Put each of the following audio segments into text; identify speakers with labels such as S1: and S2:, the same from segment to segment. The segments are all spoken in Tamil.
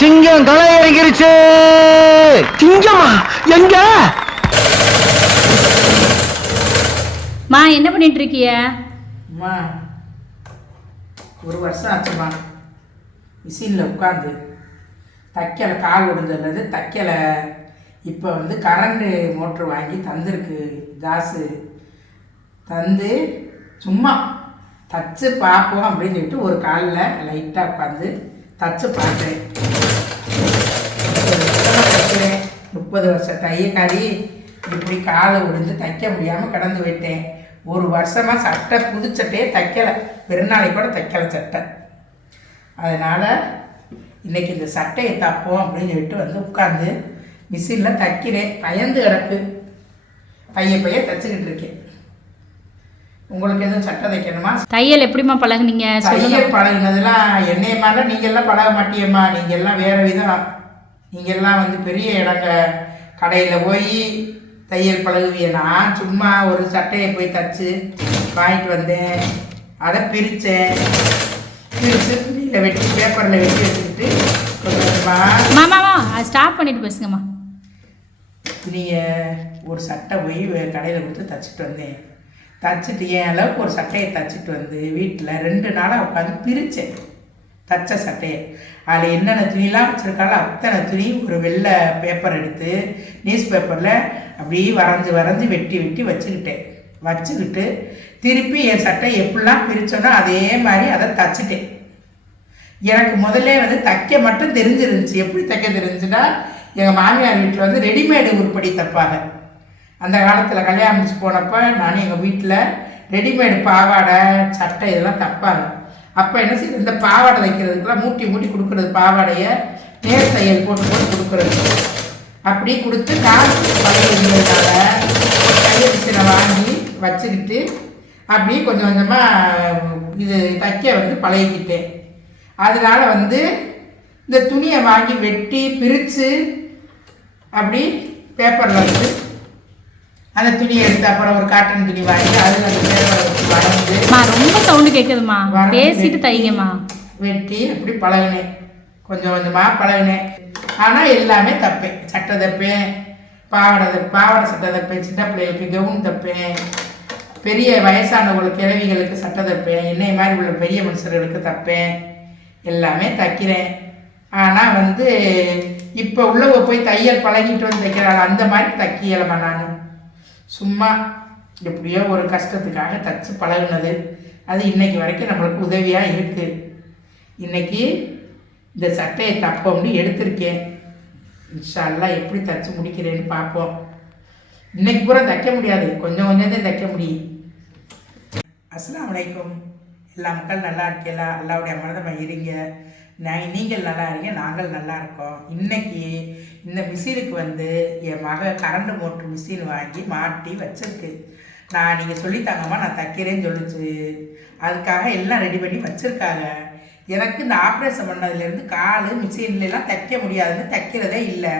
S1: சிங்கம் களை இறங்கிருச்சு
S2: சிங்கமா? எங்க?
S3: மா என்ன பண்ணிட்டு இருக்கிய
S4: அம்மா ஒரு வருஷம் ஆச்சும்மா மிஷினில் உட்காந்து தைக்கலை கால் ஒடிஞ்சது தைக்கலை. இப்போ வந்து கரண்டு மோட்ரு வாங்கி தந்திருக்கு காசு தந்து சும்மா தச்சு பார்ப்போம் அப்படின்னு சொல்லிட்டு ஒரு காலில் லைட்டாக உட்காந்து தச்சு பார்த்தேன் முப்பது வருஷமா தைக்கிறேன் முப்பது வருஷம் தையக்காரி இப்படி காலை ஒடிஞ்சு தைக்க முடியாமல் கடந்து விட்டேன் ஒரு வருஷமாக சட்டை புது சட்டையே தைக்கலை. பெருநாளைக்கு கூட தைக்கலை சட்டை. அதனால் இன்னைக்கு இந்த சட்டையை தப்போம் அப்படின்னு சொல்லிட்டு வந்து உட்காந்து மிஷினில் தைக்கிறேன். பயந்து கிடக்கு. பைய பைய தைச்சிக்கிட்டு இருக்கேன். உங்களுக்கு எதுவும் சட்டை தைக்கணுமா?
S3: தையல் எப்படிம்மா பழகுனீங்க?
S4: தையல் பழகினதெல்லாம் என்னைய மாதிரிலாம் நீங்கள் எல்லாம் பழக மாட்டியம்மா. நீங்கள் எல்லாம் வேறு விதம். நீங்கள் எல்லாம் வந்து பெரிய இடங்க. கடையில் போய் தையல் பழகுவிய. நான் சும்மா ஒரு சட்டையை போய் தச்சு வாங்கிட்டு வந்தேன். அதை பிரித்தேன் பிரித்து துணியில் வெட்டி பேப்பரில் வெட்டி வச்சுக்கிட்டு
S3: மாமாமா அது ஸ்டாப் பண்ணிட்டு பேசுங்கம்மா.
S4: துணியை ஒரு சட்டை போய் கடையில் கொடுத்து தச்சுட்டு வந்தேன். தச்சுட்டு என் அளவுக்கு ஒரு சட்டையை தச்சுட்டு வந்து வீட்டில் ரெண்டு நாளாக உட்காந்து பிரித்தேன் தச்ச சட்டையை அதில் என்னென்ன துணிலாம் வச்சுருக்காளோ அத்தனை துணி ஒரு வெள்ளை பேப்பர் எடுத்து நியூஸ் பேப்பரில் அப்படியே வரைஞ்சி வரைஞ்சி வெட்டி வெட்டி வச்சுக்கிட்டேன். வச்சுக்கிட்டு திருப்பி என் சட்டை எப்படிலாம் பிரித்தோனோ அதே மாதிரி அதை தச்சிட்டேன். எனக்கு முதல்ல வந்து தைக்க மட்டும் தெரிஞ்சிருந்துச்சு. எப்படி தைக்க தெரிஞ்சுன்னா எங்கள் மாமியார் வீட்டில் வந்து ரெடிமேடு உருப்படி தைப்பாங்க. அந்த காலத்தில் கல்யாணம் போனப்போ நான் எங்கள் வீட்டில் ரெடிமேடு பாவாடை சட்டை இதெல்லாம் தைப்பாங்க. அப்போ என்ன செய்யுது இந்த பாவாடை வைக்கிறதுக்குலாம் மூட்டி மூட்டி கொடுக்குறது பாவாடையை நேர் தையல் போட்டு போட்டு கொடுக்குறது. அப்படி கொடுத்து காசு பழைய தையல் மிஷினை வாங்கி வச்சுக்கிட்டு அப்படியே கொஞ்சம் கொஞ்சமாக இது தைக்க வந்து பழகிக்கிட்டேன். அதனால் வந்து இந்த துணியை வாங்கி வெட்டி பிரித்து அப்படி பேப்பரில் வந்து அந்த துணியை எடுத்து அப்புறம் ஒரு காட்டன் துணி வாங்கி அதில் அந்த பேப்பரில்
S3: மா ரொம்ப சவுண்டு கேட்குதுமா பேசிட்டு தைங்கம்மா
S4: வெட்டி அப்படி பழகினேன் கொஞ்சம் கொஞ்சமாக பழகினேன் ஆனால் எல்லாமே தைப்பேன் சட்டை தைப்பேன் பாவாடை பாவாடை சட்டை தைப்பேன் சின்ன பிள்ளைகளுக்கு கவுன் தைப்பேன் பெரிய வயசானவங்களுக்கு கிழவிகளுக்கு சட்டை தைப்பேன் என்னை மாதிரி உள்ள பெரிய மனுஷர்களுக்கு தைப்பேன் எல்லாமே தைக்கிறேன். ஆனால் வந்து இப்போ உள்ளவ போய் தையல் பழகிட்டு வந்து தைக்கிறாள் அந்த மாதிரி தைக்கியலம்மா நான். சும்மா எப்படியோ ஒரு கஷ்டத்துக்காக தச்சு பழகினது. அது இன்றைக்கி வரைக்கும் நம்மளுக்கு உதவியாக இருக்குது இன்றைக்கி இந்த சட்டையை தப்போம்னு எடுத்திருக்கேன். இன்ஷால்லாம் எப்படி தச்சு முடிக்கிறேன்னு பார்ப்போம். இன்னைக்கு பூரா தைக்க முடியாது. கொஞ்சம் கொஞ்சம் தான் தைக்க முடியும். அஸ்லாம் அலைக்கும். எல்லா மக்கள் நல்லா இருக்கீங்களா? அல்லாவுடைய மனதமாக இருங்க நான் நீங்கள் நல்லா இருங்க நாங்கள் நல்லா இருக்கோம். இன்னைக்கு இந்த மிஷினுக்கு வந்து என் மக கரண்ட் மோட்ரு மிஷின் வாங்கி மாட்டி வச்சிருக்கு. நான் நீங்கள் சொல்லித்தாங்கம்மா நான் தைக்கிறேன்னு சொல்லுச்சு. அதுக்காக எல்லாம் ரெடி பண்ணி வச்சுருக்காங்க. எனக்கு இந்த ஆப்ரேஷன் பண்ணதுலேருந்து கால் மிஷின்லாம் தைக்க முடியாதுன்னு தைக்கிறதே இல்லை.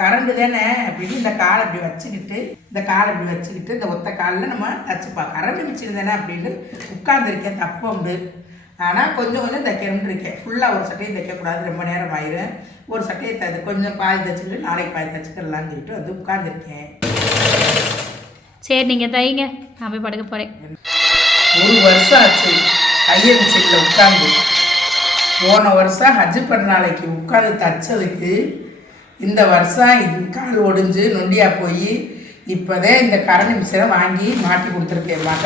S4: கரண்டு தானே? அப்படின்னு இந்த காலை இப்படி வச்சுக்கிட்டு இந்த காலை இப்படி வச்சுக்கிட்டு இந்த ஒத்த காலில் நம்ம தச்சுப்பா. கரண்டு மிஷின் தானே அப்படின்னு உட்காந்துருக்கேன் தப்பு உண்டு. ஆனால் கொஞ்சம் கொஞ்சம் தைக்கணும்னு இருக்கேன். ஃபுல்லாக ஒரு சட்டையை தைக்கக்கூடாது. ரொம்ப நேரம் ஆயிரும். ஒரு சட்டையை தை கொஞ்சம் பாதி தைச்சிக்கிட்டு நாளைக்கு பாதி தைச்சிக்கலாம்னு சொல்லிட்டு வந்து உட்காந்துருக்கேன்
S3: சரி நீங்கள் தைங்க. நான் போய் படுக்க போகிறேன்
S4: ஒரு வருஷம் ஆச்சு தையல் மிஷினில் உட்காந்து போன வருஷம் ஹஜ் நாளைக்கு உட்காந்து தச்சதுக்கு இந்த வருஷம் இது கால் ஒடிஞ்சு நொண்டியா போய் இப்போதான் இந்த கரண்ட் மிஷினை வாங்கி மாட்டி கொடுத்துருக்கேன் மக.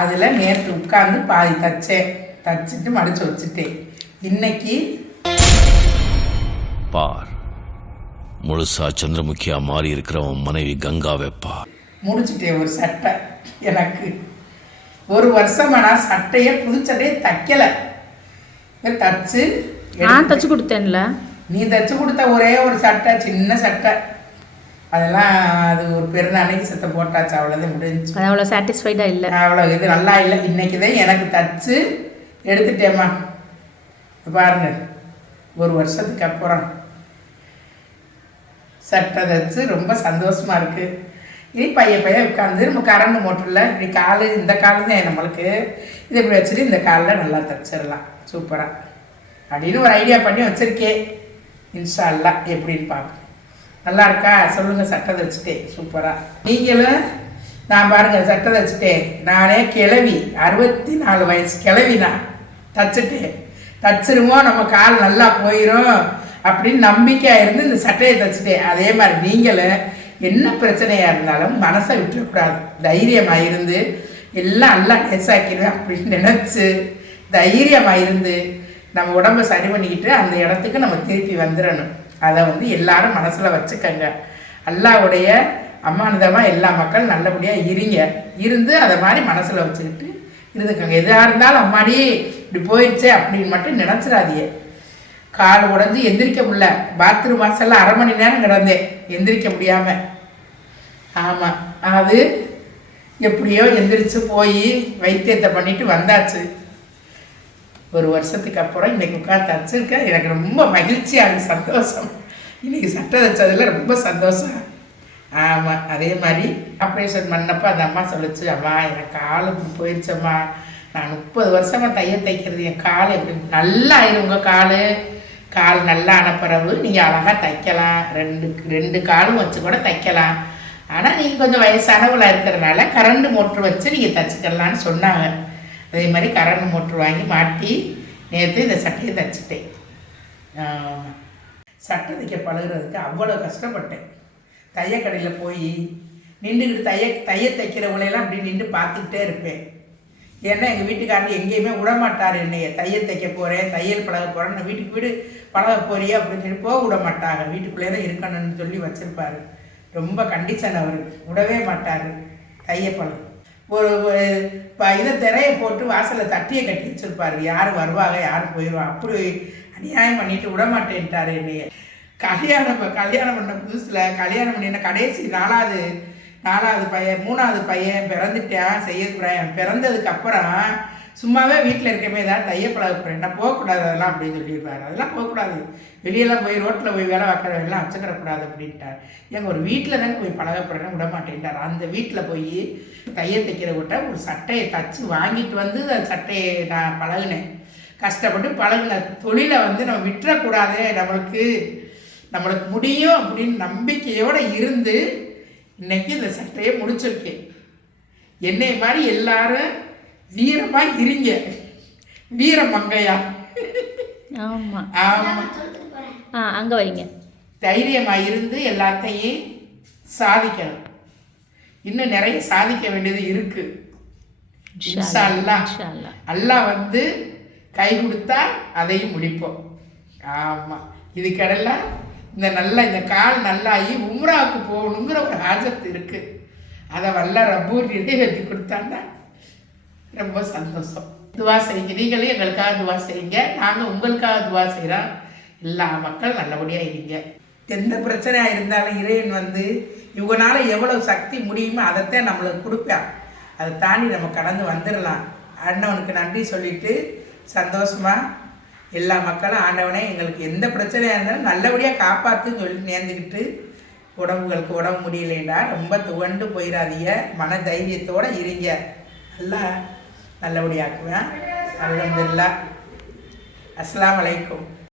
S4: அதில் நேற்று உட்காந்து பாதி தச்சேன். தச்சுட்டு மடிச்சு வச்சுட்டேன். இன்னைக்கு
S5: பார். முழுசா சந்திரமுகியா மாறி இருக்கிறவன் மனைவி கங்காவை பார்.
S4: முடிச்சிட்டேன் ஒரு சட்டை எனக்கு. ஒரு வருஷமா நான் சட்டையை புது சட்டையை தைக்கலை தச்சு
S3: நான் தச்சு கொடுத்தேன்ல.
S4: நீ தைச்சு கொடுத்த ஒரே ஒரு சட்டை சின்ன சட்டை. அதெல்லாம் அது ஒரு பெருநாளைக்கு சட்டை போட்டாச்சு. அவ்வளோதான் முடிஞ்சு
S3: அது அவ்வளோ சாட்டிஸ்ஃபைடாக இல்லை.
S4: அவ்வளோ இது நல்லா இல்லை. இன்னைக்கு தான் எனக்கு தச்சு எடுத்துட்டேம்மா. பாருங்க. ஒரு வருஷத்துக்கு அப்புறம் சட்டை தச்சு ரொம்ப சந்தோஷமா இருக்கு. இனி பைய பைய உட்காந்து நம்ம கரண்ட் மோட்டரில் இப்படி கால் இந்த கால் தான் நம்மளுக்கு. இது இப்படி வச்சுட்டு இந்த காலில் நல்லா தச்சிடலாம் சூப்பராக அப்படின்னு ஒரு ஐடியா பண்ணி வச்சுருக்கேன் இன்ஷா எப்படின்னு பார்ப்போம். நல்லா இருக்கா? சொல்லுங்கள் சட்டை தச்சுட்டேன் சூப்பராக நீங்களும் நான் பாருங்கள் சட்டை தச்சுட்டேன். நானே கிளவி. அறுபத்தி நாலு வயசு கிளவி நான். தச்சுட்டேன். தச்சிருமோ நம்ம கால் நல்லா போயிடும் அப்படின்னு நம்பிக்கையாக இருந்து இந்த சட்டையை தச்சுட்டேன். அதே மாதிரி நீங்களும் என்ன பிரச்சனையாக இருந்தாலும் மனசை விட்டுறக்கூடாது. தைரியமாக இருந்து எல்லாம் நல்லா லேசாக்கிடுவேன் அப்படின்னு நினச்சி தைரியமாக இருந்து நம்ம உடம்ப சரி பண்ணிக்கிட்டு அந்த இடத்துக்கு நம்ம திருப்பி வந்துடணும். அதை வந்து எல்லாரும் மனசில் வச்சுக்கங்க. அல்லாவுடைய அம்மானதமாக எல்லா மக்களும் நல்லபடியாக இருங்க. இருந்து அதை மாதிரி மனசில் வச்சுக்கிட்டு இருந்துக்கோங்க. எதாக இருந்தாலும் அம்மாடி இப்படி போயிடுச்சே அப்படின்னு மட்டும் நினச்சிடாதியே கால் உடஞ்சி எந்திரிக்க முடியல. பாத்ரூம் வாசல்ல அரை மணி நேரம் கிடந்தேன் எந்திரிக்க முடியாமல் ஆமாம் அது எப்படியோ எந்திரிச்சு போய் வைத்தியத்தை பண்ணிட்டு வந்தாச்சு. ஒரு வருஷத்துக்கு அப்புறம் இன்னைக்கு உட்காந்து தச்சிருக்கேன் எனக்கு ரொம்ப மகிழ்ச்சியாக இருக்கு. சந்தோஷம். இன்னைக்கு சட்டை தைச்சதில் ரொம்ப சந்தோஷம். ஆமாம் அதே மாதிரி ஆப்ரேஷன் பண்ணப்போ அந்த அம்மா சொல்லுச்சு அம்மா எனக்கு காலுக்கு போயிடுச்சம்மா நான் முப்பது வருஷமாக தைய தைக்கிறது. என் கால் எப்படி நல்லா ஆயிரும் உங்கள் கால். கால் நல்லா ஆன பிறகு நீங்கள் அழகாக தைக்கலாம். ரெண்டு ரெண்டு காலும் வச்சு கூட தைக்கலாம். ஆனால் நீங்கள் கொஞ்சம் வயசானவளாக இருக்கிறனால கரண்ட் மோட்ரு வச்சு நீங்கள் தச்சுக்கலான்னு சொன்னாங்க. அதே மாதிரி கரண்ட் மோட்ரு வாங்கி மாட்டி நேற்று இந்த சட்டையை தைச்சிட்டேன். சட்டை தைக்க பழகுறதுக்கு அவ்வளோ கஷ்டப்பட்டேன். தையக்கடையில் போய் நின்றுக்கிட்டு தைய தைய தைக்கிறவங்களையெல்லாம் அப்படி நின்று பார்த்துக்கிட்டே இருப்பேன். ஏன்னா எங்கள் வீட்டுக்காரர் எங்கேயுமே விட மாட்டார் என்னைய தையல் தைக்க போகிறேன் தையல் பழக போகிறேன் நான் வீட்டுக்கு வீடு பழக போறியா அப்படின்னு சொல்லி போக விட மாட்டாங்க வீட்டுக்குள்ளே தான் இருக்கணும்னு சொல்லி வச்சுருப்பாரு. ரொம்ப கண்டிஷன் அவர். விடவே மாட்டார். தையப்பழம் ஒரு ஒரு இதை திரையை போட்டு வாசலில் தட்டியை கட்டி வச்சுருப்பாரு யார் வருவாங்க யார் போயிடுவா அப்படி அநியாயம் பண்ணிட்டு விடமாட்டேன்ட்டார் என்னைய. கல்யாணம் கல்யாணம் பண்ண புதுசில் கல்யாணம் பண்ணின கடைசி நாலாவது நாலாவது பையன் மூணாவது பையன் பிறந்துட்டான் செய்யக்கூடாது பிறந்ததுக்கு அப்புறம் சும்மாவே வீட்டில் இருக்கமே ஏதாவது தைய பழக போகிறேன் போகக்கூடாது அதெல்லாம் அப்படின்னு சொல்லியிருப்பாரு அதெல்லாம் போகக்கூடாது. வெளியெல்லாம் போய் ரோட்டில் போய் வேலை பார்க்குற எல்லாம் வச்சுக்கிறக்கூடாது அப்படின்ட்டார். எங்க ஒரு வீட்டில் தானே போய் பழக போகிறேன்னு விட மாட்டேன்ட்டார். அந்த வீட்டில் போய் தைய தைக்கிற விட்ட ஒரு சட்டையை தச்சு வாங்கிட்டு வந்து அந்த சட்டையை நான் பழகினேன். கஷ்டப்பட்டு பழகின தொழிலை வந்து நம்ம விட்டுறக்கூடாதே. நம்மளுக்கு நம்மளுக்கு முடியும் அப்படின்னு நம்பிக்கையோடு இருந்து இன்னைக்கு இந்த சட்டையை முடிச்சிருக்கேன். என்னை மாதிரி எல்லாரும் வீரமா இருங்க. வீரமங்கையா
S3: ஆமாம்
S4: ஆமா.
S3: ஆ அங்கே வைங்க.
S4: தைரியமா இருந்து எல்லாத்தையும் சாதிக்கணும். இன்னும் நிறைய சாதிக்க வேண்டியது இருக்கு. இன்ஷா அல்லாஹ்.
S3: இன்ஷா அல்லாஹ்.
S4: அல்லாஹ் வந்து கை கொடுத்தா அதையும் முடிப்போம். ஆமாம் இதுக்கடலாம் இந்த நல்ல இந்த கால் நல்லாகி உம்ராவுக்கு போகணுங்கிற ஒரு ஆஜத்து இருக்குது அதை வல்ல ரப்பூர் நிறைவேற்றி கொடுத்தான்னா ரொம்ப சந்தோஷம். துவா செய்யுங்க. நீங்களே எங்களுக்காக துவா செய்யுங்க. நாங்கள் உங்களுக்காக துவா செய்கிறோம் எல்லா மக்கள் நல்லபடியாக இருங்க. எந்த பிரச்சனையாக இருந்தாலும் இறைவன் வந்து இவங்களால எவ்வளோ சக்தி முடியுமோ அதைத்தான் நம்மளுக்கு கொடுப்பான் அதை தாண்டி நம்ம கடந்து வந்துடலாம். அண்ணவனுக்கு நன்றி சொல்லிவிட்டு சந்தோஷமாக எல்லா மக்களும் ஆண்டவனே எங்களுக்கு எந்த பிரச்சனையாக இருந்தாலும் நல்லபடியாக காப்பாற்றுன்னு சொல்லி நேர்ந்துக்கிட்டு உடம்புகளுக்கு உடம்பு முடியலைண்டா ரொம்ப துவண்டு போயிடாதீங்க மன தைரியத்தோடு இருங்க. நல்லா நல்லபடியாக்குவேன். அலமதுல்லா அஸ்லாம் அலைக்கும்.